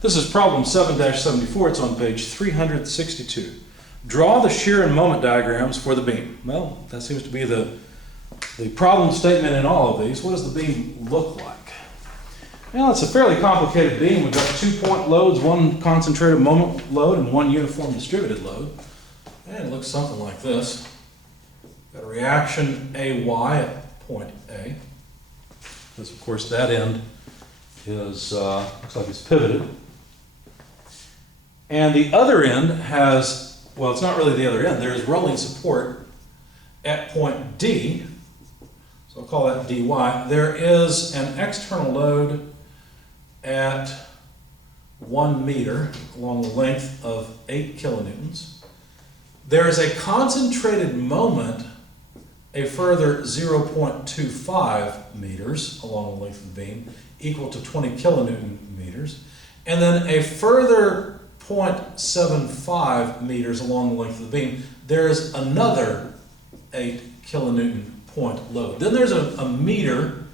This is problem 7-74. It's on page 362. Draw the shear and moment diagrams for the beam. Well, that seems to be the problem statement in all of these. What does the beam look like? Well, it's a fairly complicated beam. We've got 2-point loads, one concentrated moment load and one uniform distributed load. And it looks something like this. Got a reaction AY at point A. Because of course that end is, looks like it's pivoted. And the other end has, well, it's not really the other end. There's rolling support at point D. So I'll call that dy. There is an external load at 1 meter along the length of 8 kilonewtons. There is a concentrated moment a further 0.25 meters along the length of the beam, equal to 20 kilonewton meters, and then a further 0.75 meters along the length of the beam. There is another 8 kilonewton point load. Then there's a meter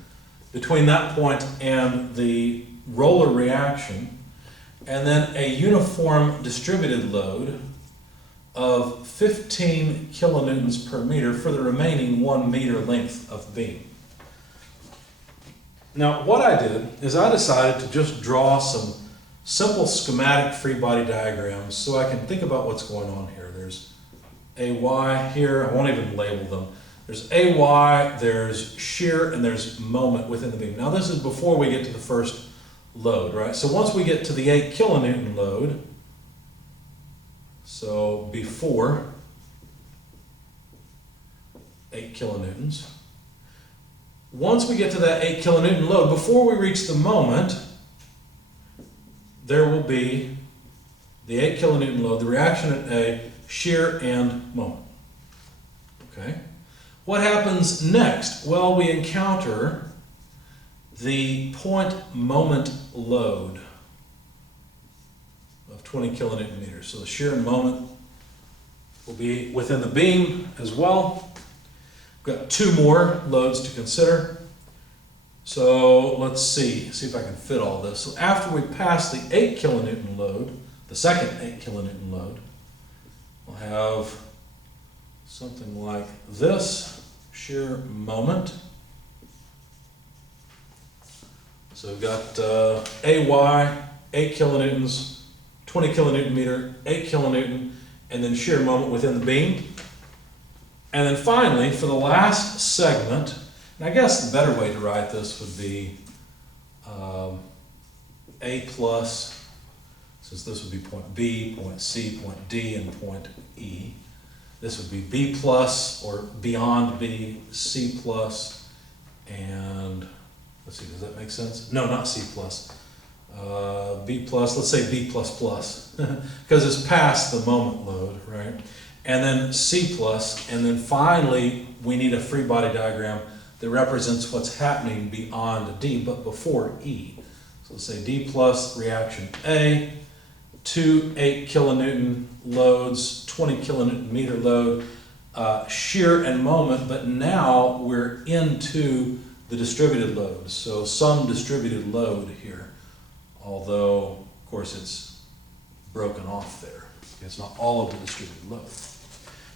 between that point and the roller reaction, and then a uniform distributed load of 15 kilonewtons per meter for the remaining 1 meter length of beam. Now, what I did is I decided to just draw some simple schematic free body diagrams so I can think about what's going on here. There's AY here, I won't even label them. There's AY, there's shear, and there's moment within the beam. Now this is before we get to the first load, right? So once we get to the 8 kilonewton load, so before 8 kilonewtons, once we get to that 8 kilonewton load, before we reach the moment, there will be the 8 kilonewton load, the reaction at A, shear and moment. Okay? What happens next? Well, we encounter the point moment load of 20 kilonewton meters. So the shear and moment will be within the beam as well. We've got 2 more loads to consider. So let's see if I can fit all this. So after we pass the 8 kilonewton load, the second 8 kilonewton load, we'll have something like this, shear moment. So we've got AY, 8 kilonewtons, 20 kilonewton meter, 8 kilonewton, and then shear moment within the beam. And then finally, for the last segment, and I guess the better way to write this would be A plus, since this would be point B, point C, point D, and point E. This would be B plus, or beyond B, C plus, and let's see, does that make sense? No, not C plus. B plus, let's say B plus plus, because it's past the moment load, right? And then C plus, and then finally we need a free body diagram that represents what's happening beyond D, but before E. So let's say D plus, reaction A, 2 8 kilonewton loads, 20 kilonewton meter load, shear and moment, but now we're into the distributed load. So some distributed load here, although of course it's broken off there. It's not all of the distributed load.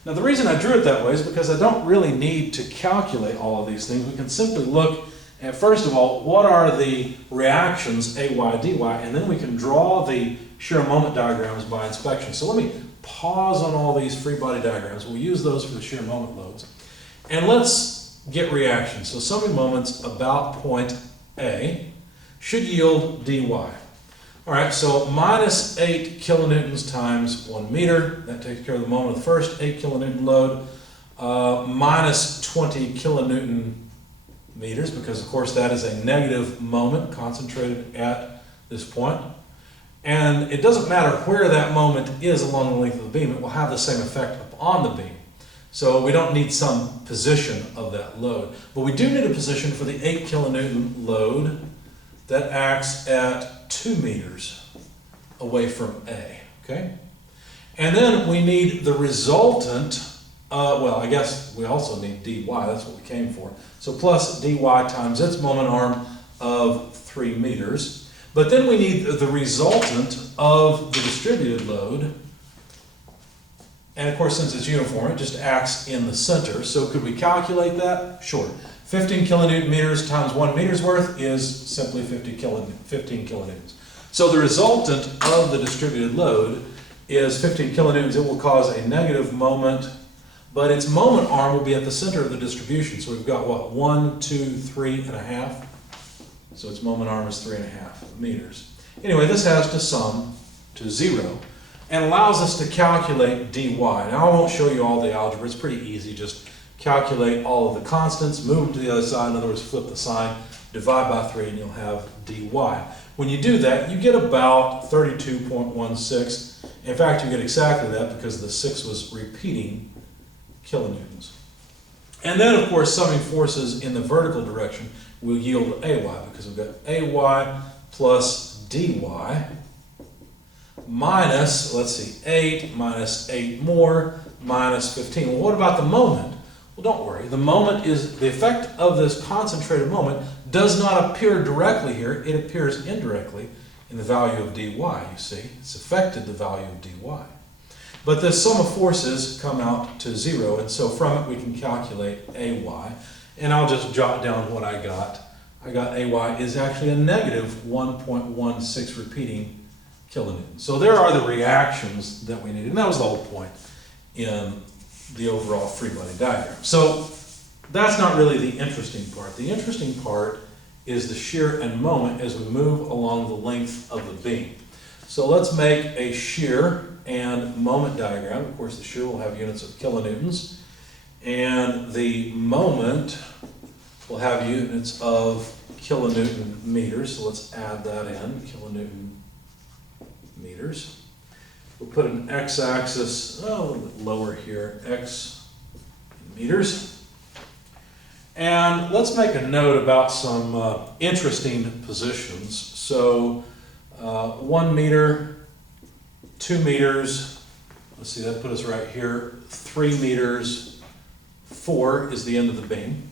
Now the reason I drew it that way is because I don't really need to calculate all of these things. We can simply look at, first of all, what are the reactions AY, dy, and then we can draw the shear moment diagrams by inspection. So let me pause on all these free body diagrams. We'll use those for the shear moment loads. And let's get reactions. So summing moments about point A should yield dy. All right, so minus 8 kilonewtons times 1 meter. That takes care of the moment of the first 8 kilonewton load. Minus 20 kilonewton meters, because of course that is a negative moment concentrated at this point. And it doesn't matter where that moment is along the length of the beam, it will have the same effect upon the beam. So we don't need some position of that load. But we do need a position for the 8 kilonewton load that acts at 2 meters away from A, okay? And then we need the resultant, well, I guess we also need dy, that's what we came for. So plus dy times its moment arm of 3 meters. But then we need the resultant of the distributed load. And of course, since it's uniform, it just acts in the center. So could we calculate that? Sure. 15 kilonewton meters times 1 meter's worth is simply 15 kilonewtons. So the resultant of the distributed load is 15 kilonewtons. It will cause a negative moment, but its moment arm will be at the center of the distribution. So we've got what? 1, 2, 3.5. So its moment arm is 3.5 meters. Anyway, this has to sum to 0 and allows us to calculate dy. Now I won't show you all the algebra. It's pretty easy. Just calculate all of the constants, move them to the other side. In other words, flip the sign, divide by 3, and you'll have dy. When you do that, you get about 32.16. In fact, you get exactly that because the 6 was repeating kilonewtons. And then, of course, summing forces in the vertical direction will yield ay, because we've got ay plus dy minus, let's see, 8 minus 8 more minus 15. Well, what about the moment? Well, don't worry. The moment is the effect of this concentrated moment does not appear directly here. It appears indirectly in the value of dy, you see. It's affected the value of dy. But the sum of forces come out to 0, and so from it we can calculate ay. And I'll just jot down what I got. I got ay is actually a negative 1.16 repeating kilonewtons. So there are the reactions that we needed, and that was the whole point in the overall free body diagram. So that's not really the interesting part. The interesting part is the shear and moment as we move along the length of the beam. So let's make a shear and moment diagram. Of course, the shear will have units of kilonewtons, and the moment will have units of kilonewton meters. So let's add that in, kilonewton meters. We'll put an x-axis, a little bit lower here, x in meters. And let's make a note about some interesting positions. So 1 meter, 2 meters, let's see, that put us right here, 3 meters, 4 is the end of the beam.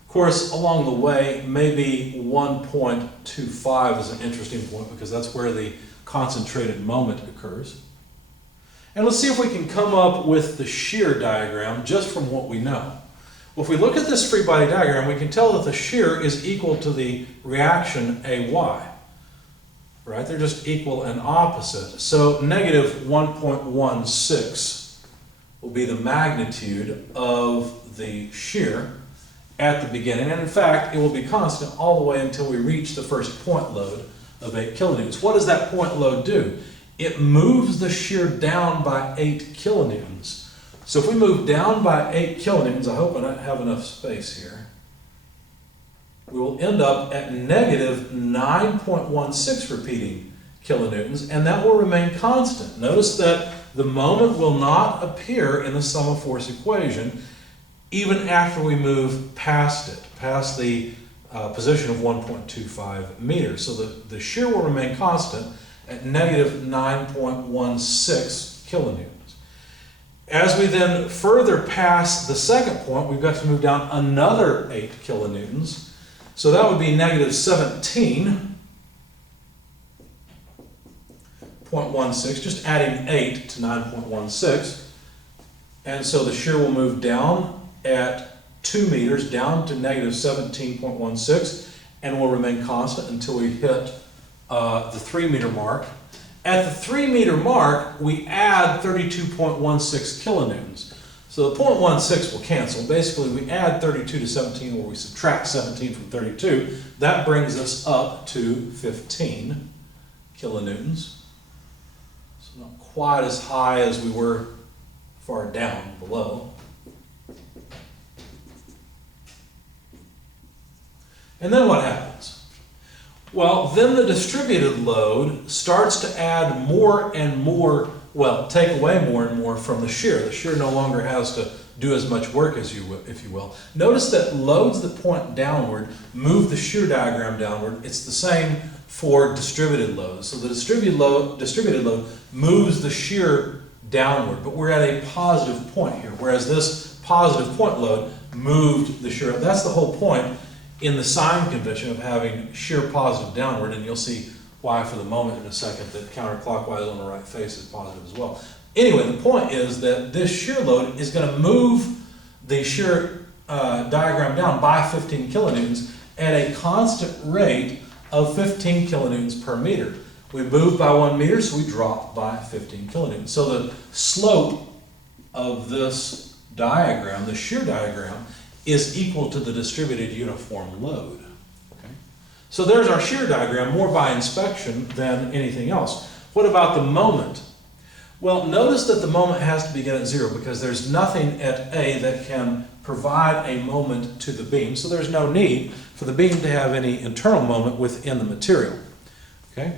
Of course, along the way, maybe 1.25 is an interesting point because that's where the concentrated moment occurs. And let's see if we can come up with the shear diagram just from what we know. Well, if we look at this free body diagram, we can tell that the shear is equal to the reaction AY. Right? They're just equal and opposite. So negative 1.16 will be the magnitude of the shear at the beginning. And in fact, it will be constant all the way until we reach the first point load of 8 kilonewtons. What does that point load do? It moves the shear down by 8 kilonewtons. So if we move down by 8 kilonewtons, I hope I have enough space here, we will end up at negative 9.16 repeating kilonewtons, and that will remain constant. Notice that the moment will not appear in the sum of force equation even after we move past it, past the position of 1.25 meters. So the shear will remain constant at negative 9.16 kilonewtons. As we then further pass the second point, we've got to move down another 8 kilonewtons. So that would be negative 17.16, just adding 8 to 9.16. And so the shear will move down at 2 meters, down to negative 17.16, and will remain constant until we hit the 3 meter mark. At the 3 meter mark, we add 32.16 kilonewtons. So the 0.16 will cancel. Basically, we add 32 to 17, or we subtract 17 from 32. That brings us up to 15 kilonewtons. So not quite as high as we were far down below. And then what happens? Well, then the distributed load starts to add more and more, well, take away more and more from the shear. The shear no longer has to do as much work as if you will. Notice that loads that point downward move the shear diagram downward. It's the same for distributed loads. So the distributed load moves the shear downward, but we're at a positive point here, whereas this positive point load moved the shear up. That's the whole point in the sign convention of having shear positive downward, and you'll see y for the moment in a second, that counterclockwise on the right face is positive as well. Anyway, the point is that this shear load is going to move the shear diagram down by 15 kilonewtons at a constant rate of 15 kilonewtons per meter. We moved by 1 meter, so we dropped by 15 kilonewtons. So the slope of this diagram, the shear diagram, is equal to the distributed uniform load. Okay? So there's our shear diagram, more by inspection than anything else. What about the moment? Well, notice that the moment has to begin at 0 because there's nothing at A that can provide a moment to the beam, so there's no need for the beam to have any internal moment within the material. Okay?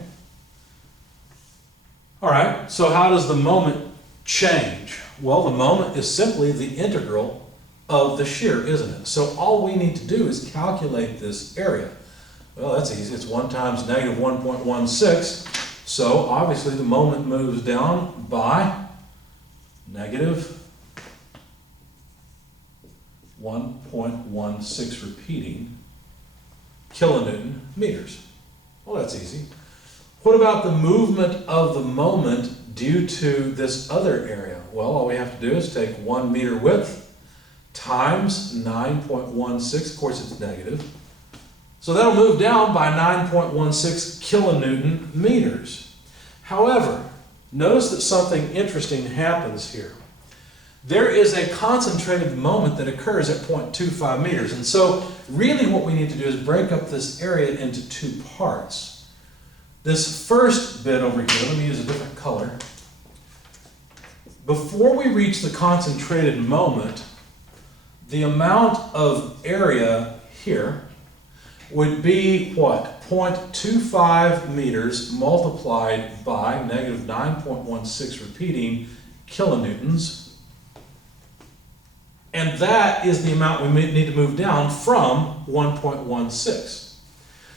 All right, so how does the moment change? Well, the moment is simply the integral of the shear, isn't it? So all we need to do is calculate this area. Well, that's easy. It's 1 times negative 1.16. So obviously the moment moves down by negative 1.16 repeating kilonewton meters. Well, that's easy. What about the movement of the moment due to this other area? Well, all we have to do is take 1 meter width times 9.16. Of course, it's negative. So that'll move down by 9.16 kilonewton meters. However, notice that something interesting happens here. There is a concentrated moment that occurs at 0.25 meters. And so really what we need to do is break up this area into 2 parts. This first bit over here, let me use a different color. Before we reach the concentrated moment, the amount of area here would be what? 0.25 meters multiplied by negative 9.16 repeating kilonewtons. And that is the amount we need to move down from 1.16.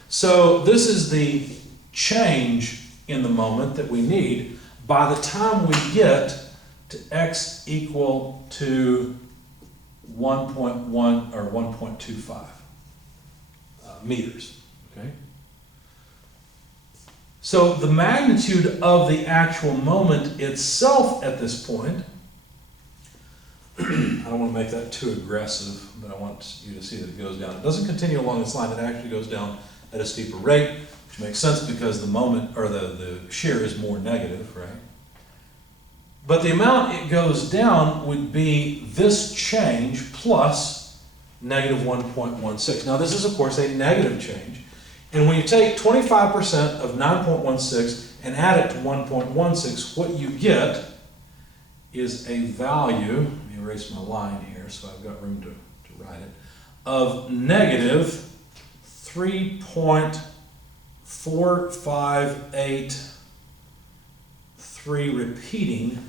So this is the change in the moment that we need by the time we get to x equal to 1.1 or 1.25 meters. Okay? So the magnitude of the actual moment itself at this point, I don't want to make that too aggressive, but I want you to see that it goes down. It doesn't continue along this line, it actually goes down at a steeper rate, which makes sense because the moment, or the shear is more negative, right? But the amount it goes down would be this change plus negative 1.16. Now this is of course a negative change. And when you take 25% of 9.16 and add it to 1.16, what you get is a value, let me erase my line here so I've got room to write it, of negative 3.4583 repeating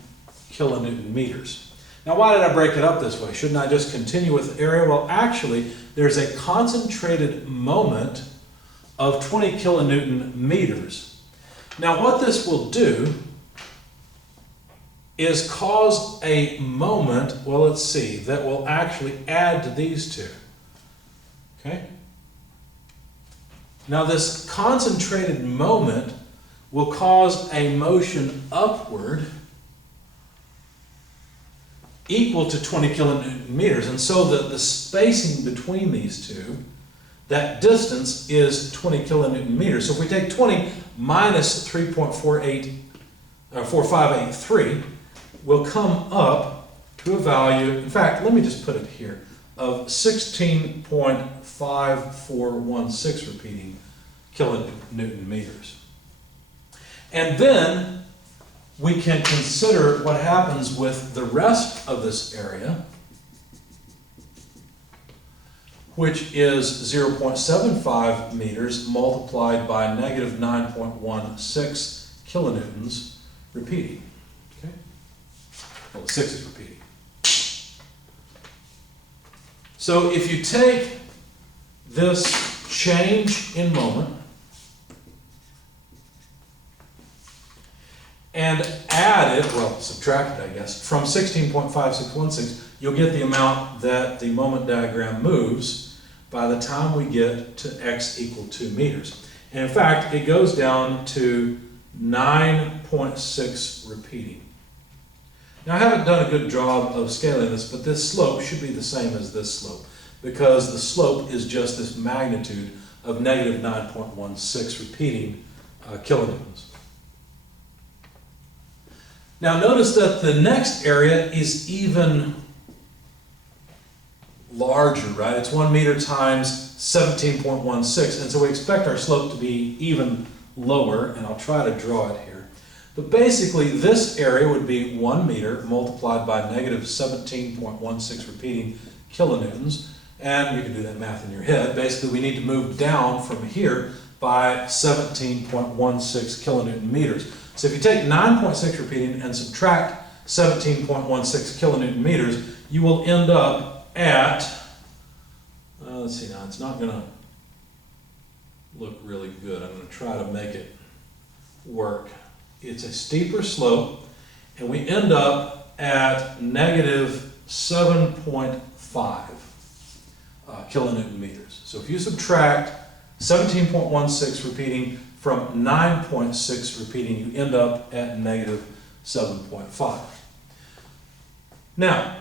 kilonewton meters. Now, why did I break it up this way? Shouldn't I just continue with area? Well, actually, there's a concentrated moment of 20 kilonewton meters. Now, what this will do is cause a moment, well, let's see, that will actually add to these two. Okay? Now, this concentrated moment will cause a motion upward equal to 20 kilonewton meters. And so the spacing between these two, that distance is 20 kilonewton meters. So if we take 20 minus 3.4583, we'll come up to a value, in fact, let me just put it here, of 16.5416 repeating kilonewton meters. And then we can consider what happens with the rest of this area, which is 0.75 meters multiplied by negative 9.16 kilonewtons repeating. Okay? Well, 6 is repeating. So if you take this change in moment and add it, well, subtract it, I guess, from 16.5616, you'll get the amount that the moment diagram moves by the time we get to x equal 2 meters. And in fact, it goes down to 9.6 repeating. Now, I haven't done a good job of scaling this, but this slope should be the same as this slope, because the slope is just this magnitude of negative 9.16 repeating kilonewtons. Now, notice that the next area is even larger, right? It's 1 meter times 17.16, and so we expect our slope to be even lower, and I'll try to draw it here. But basically, this area would be 1 meter multiplied by negative 17.16 repeating kilonewtons, and you can do that math in your head. Basically, we need to move down from here by 17.16 kilonewton meters. So if you take 9.6 repeating and subtract 17.16 kilonewton meters, you will end up at, let's see now, it's not going to look really good. I'm going to try to make it work. It's a steeper slope, and we end up at negative 7.5 kilonewton meters. So if you subtract 17.16 repeating from 9.6 repeating, you end up at negative 7.5. Now,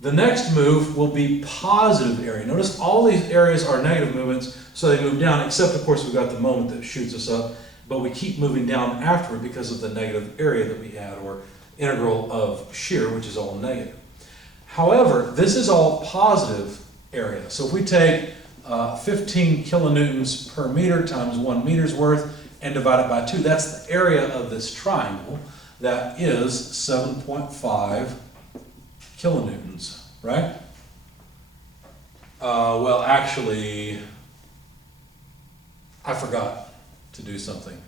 the next move will be positive area. Notice all these areas are negative movements, so they move down, except of course we've got the moment that shoots us up, but we keep moving down afterward because of the negative area that we had, or integral of shear, which is all negative. However, this is all positive area. So if we take 15 kilonewtons per meter times 1 meter's worth and divide it by 2, that's the area of this triangle. That is 7.5 kilonewtons, right? Well, actually, I forgot to do something.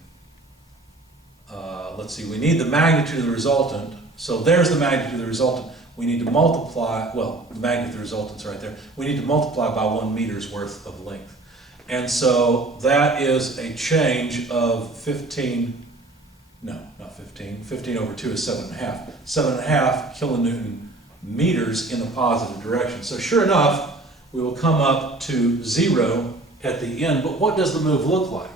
Let's see, we need the magnitude of the resultant. So there's the magnitude of the resultant. We need to multiply, well, the magnitude of the resultant's right there. We need to multiply by 1 meter's worth of length. And so that is a change of 15, no, not 15. 15 over 2 is 7.5. 7.5 kilonewton meters in the positive direction. So sure enough, we will come up to 0 at the end. But what does the move look like?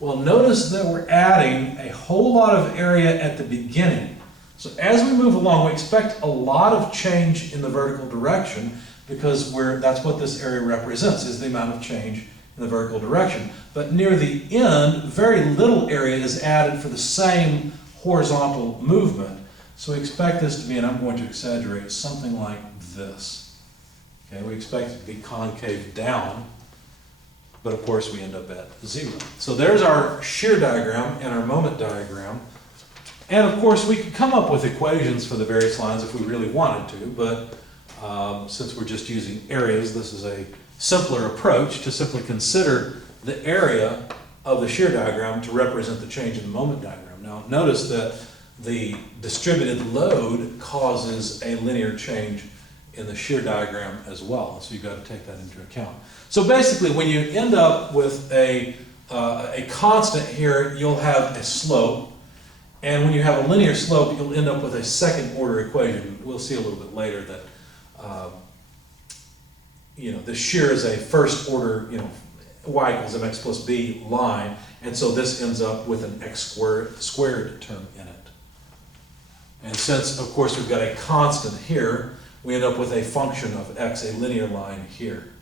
Well, notice that we're adding a whole lot of area at the beginning. So as we move along, we expect a lot of change in the vertical direction, because that's what this area represents, is the amount of change in the vertical direction. But near the end, very little area is added for the same horizontal movement. So we expect this to be, and I'm going to exaggerate, something like this. Okay, we expect it to be concave down, but of course we end up at 0. So there's our shear diagram and our moment diagram. And of course we could come up with equations for the various lines if we really wanted to, but since we're just using areas, this is a simpler approach to simply consider the area of the shear diagram to represent the change in the moment diagram. Now notice that the distributed load causes a linear change in the shear diagram as well, so you've got to take that into account. So basically, when you end up with a constant here, you'll have a slope, and when you have a linear slope, you'll end up with a second order equation. We'll see a little bit later that the shear is a first order, y equals mx plus b line, and so this ends up with an x squared term in it. And since, of course, we've got a constant here, we end up with a function of x, a linear line here.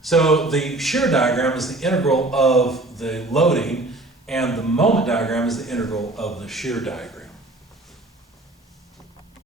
So the shear diagram is the integral of the loading, and the moment diagram is the integral of the shear diagram.